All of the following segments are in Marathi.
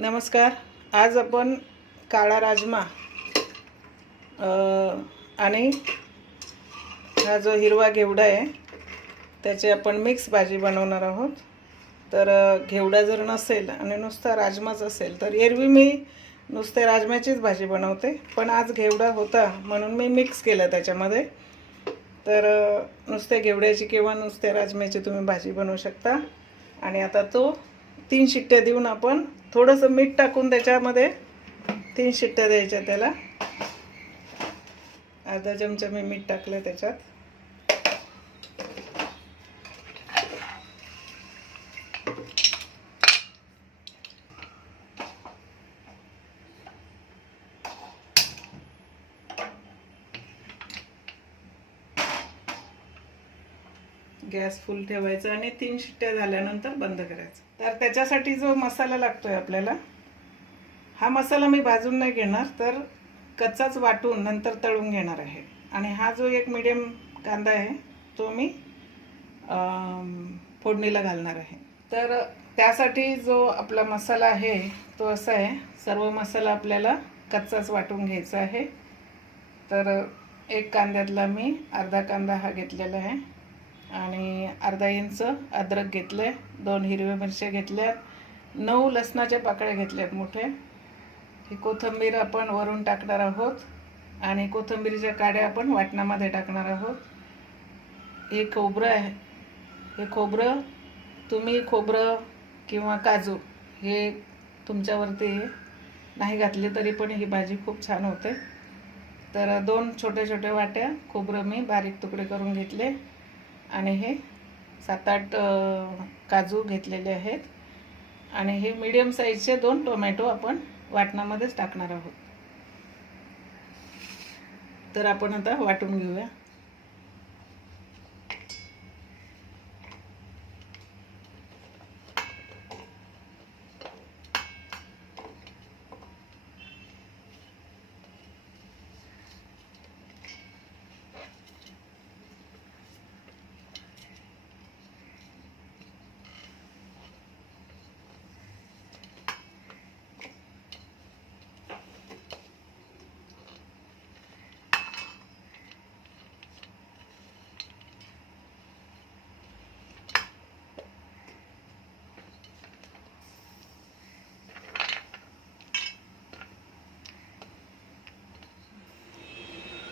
नमस्कार. आज आपण काळा राजमा आणि हा जो हिरवा घेवडा आहे त्याची आपण मिक्स भाजी बनवणार आहोत. तर घेवडा जर नसेल आणि नुसता राजमाच असेल तर एरवी मी नुसते राजम्याचीच भाजी बनवते, पण आज घेवडा होता म्हणून मी मिक्स केलं त्याच्यामध्ये. तर नुसत्या घेवड्याची किंवा नुसत्या राजम्याची तुम्ही भाजी बनवू शकता. आणि आता तो 3 शिट्ट्या देऊन आपण थोडंसं मीठ टाकून त्याच्यामध्ये 3 शिट्ट्या द्यायच्या. त्याला अर्धा चमचा मी मीठ टाकलं त्याच्यात. गॅस फुल ठेवायचा आणि 3 शिट्ट्या झाल्यानंतर बंद करायचं. तर त्याच्यासाठी जो मसाला लागतोय आपल्याला, हा मसाला मी भाजून नाही घेणार, तर कच्चाच वाटून नंतर तळून घेणार आहे. आणि हा जो एक मीडियम कांदा आहे तो मी फोडणीला घालणार आहे. तर त्यासाठी जो आपला मसाला आहे तो असा आहे, सर्व मसाला आपल्याला कच्चाच वाटून घ्यायचा आहे. तर एक कांद्यातला मी अर्धा कांदा हा घेतलेला आहे आणि अर्धा इंच अद्रक घेतले, 2 हिरव्या मिरच्या घेतल्यात, 9 लसणाच्या पाकळ्या घेतल्यात मोठे. ही कोथिंबीर आपण वरून टाकणार आहोत आणि कोथिंबीरच्या काड्या आपण वाटणामध्ये टाकणार आहोत. हे खोबरं आहे, हे खोबरं तुम्ही खोबरं किंवा काजू हे तुमच्यावरती नाही घातले तरी पण ही भाजी खूप छान होते. तर 2 छोट्या छोट्या वाट्या खोबरं मी बारीक तुकडे करून घेतले आणि हे 7-8 काजू घेतलेले आहेत. आणि हे मीडियम साईजचे 2 टोमॅटो आपण वाटणामध्येच टाकणार आहोत. तर आपण आता वाटून घेऊया.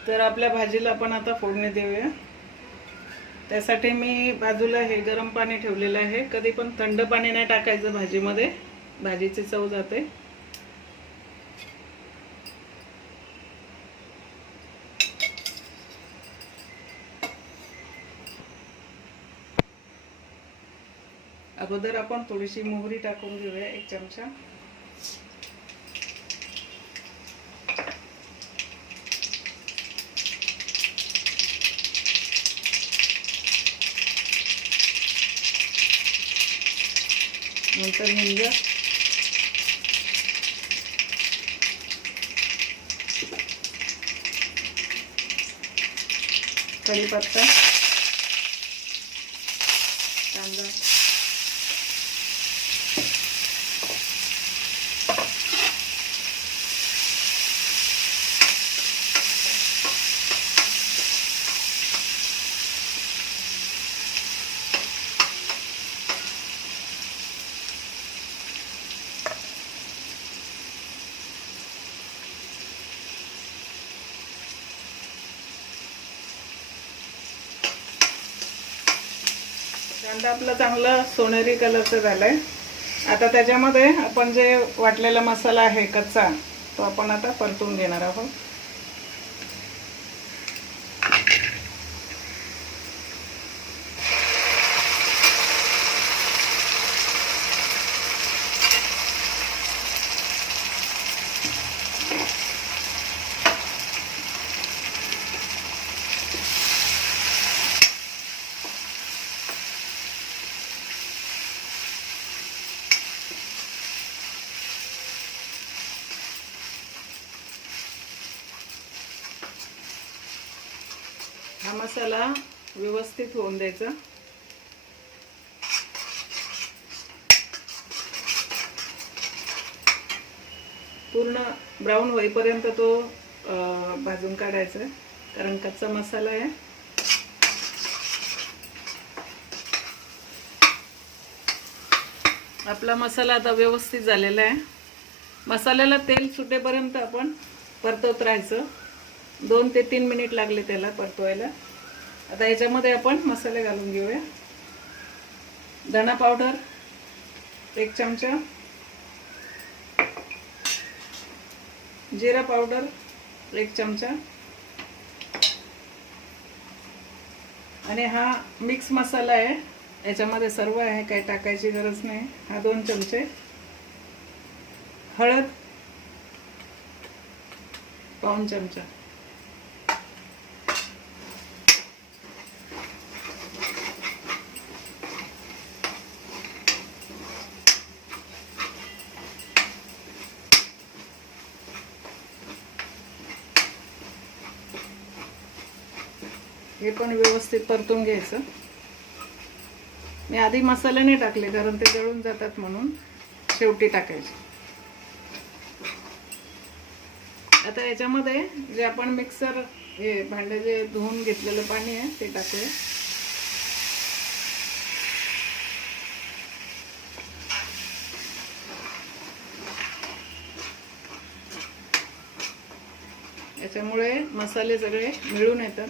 तर आपल्या भाजीला आपण आता फोडणी देऊया. त्यासाठी मी बाजूला हे गरम पाणी ठेवलेलं आहे. कधी पण थंड पाणी नाही टाकायचं भाजीमध्ये, भाजीची चव जाते. अगोदर आपण थोडीशी मोहरी टाकून घेऊया, 1 चमचा. नंतर हिंग, कढीपत्ता, कांदा, कांदा आपला चांगला सोनेरी कलरचा झालाय. आता त्याच्यामध्ये आपण जे वाटलेला मसाला आहे कच्चा, तो आपण आता परतून घेणार आहोत. हा मसाला व्यवस्थित होऊन द्यायचा. पूर्ण ब्राऊन होईपर्यंत तो भाजून काढायचा, कारण कच्चा मसाला आहे. आपला मसाला आता व्यवस्थित झालेला आहे. मसाल्याला तेल सुटेपर्यंत आपण परतवत राहायचं. 2 ते 3 मिनिट लागले त्याला परतवायला. आता याच्यामध्ये आपण मसाले घालून घेऊया. धना पावडर 1 चमचा, जिरा पावडर 1 चमचा, आणि हा मिक्स मसाला आहे. याच्यामध्ये सर्व आहे, काही टाकायची गरज नाही. हा 2 चमचे. हळद 1 चमचा. हे पण व्यवस्थित परतून घ्यायचं. मी आधी मसाले नाही टाकले, कारण ते जळून जातात म्हणून शेवटी टाकायचे. आता याच्यामध्ये जे आपण मिक्सर हे भांडे जे धुवून घेतलेलं पाणी आहे ते टाकूया. याच्यामुळे मसाले सगळे मिळून येतात.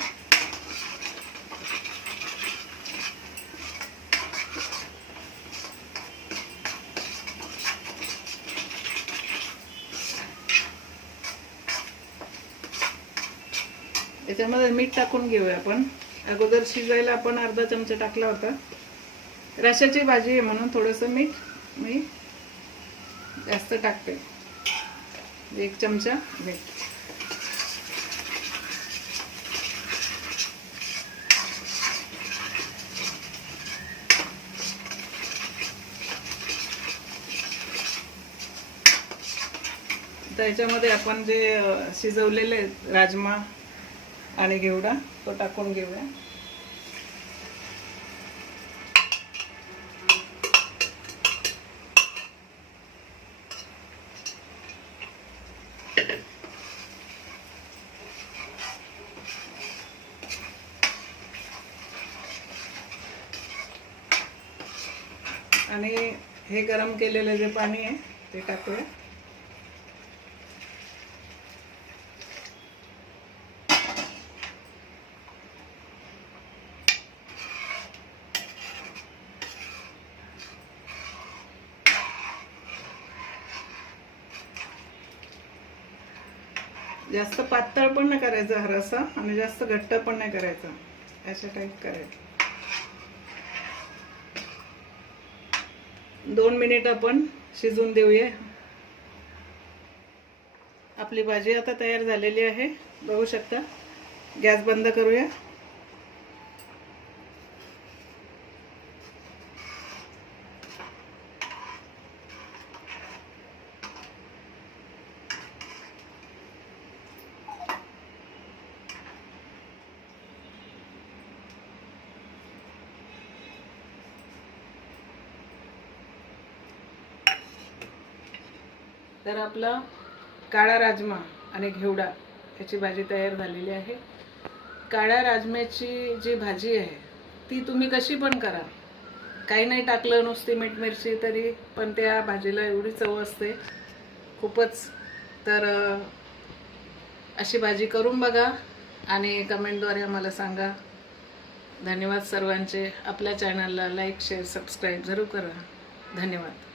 याच्यामध्ये मीठ टाकून घेऊया आपण. अगोदर शिजायला आपण अर्धा चमचा टाकला होता. रश्याची भाजी आहे म्हणून थोडंसं मीठ मी जास्त टाकते. 1 चमचा मीठ. त्याच्यामध्ये आपण जे शिजवलेले राजमा आणि घेवडा तो टाकून घेऊया. आणि हे गरम केलेले जे पाणी आहे ते टाकूया. जास्त पातळ पण नाही करायचं हा रस्सा, आणि जास्त घट्ट पण नाही करायचा. अशा टाईप करायचं. 2 मिनिट आपण शिजून देऊया. आपली भाजी आता तयार झालेली आहे, बघू शकता. गॅस बंद करूया. तर आपला काळा राजमा आणि घेवडा याची भाजी तयार झालेली आहे. काळ्या राजम्याची जी भाजी आहे ती तुम्ही कशी पण करा, काही नाही टाकलं, नुसती मीठ मिरची तरी पण त्या भाजीला एवढी चव असते खूपच. तर अशी भाजी करून बघा आणि कमेंटद्वारे आम्हाला सांगा. धन्यवाद सर्वांचे. आपल्या चॅनलला लाईक शेअर सबस्क्राईब जरूर करा. धन्यवाद.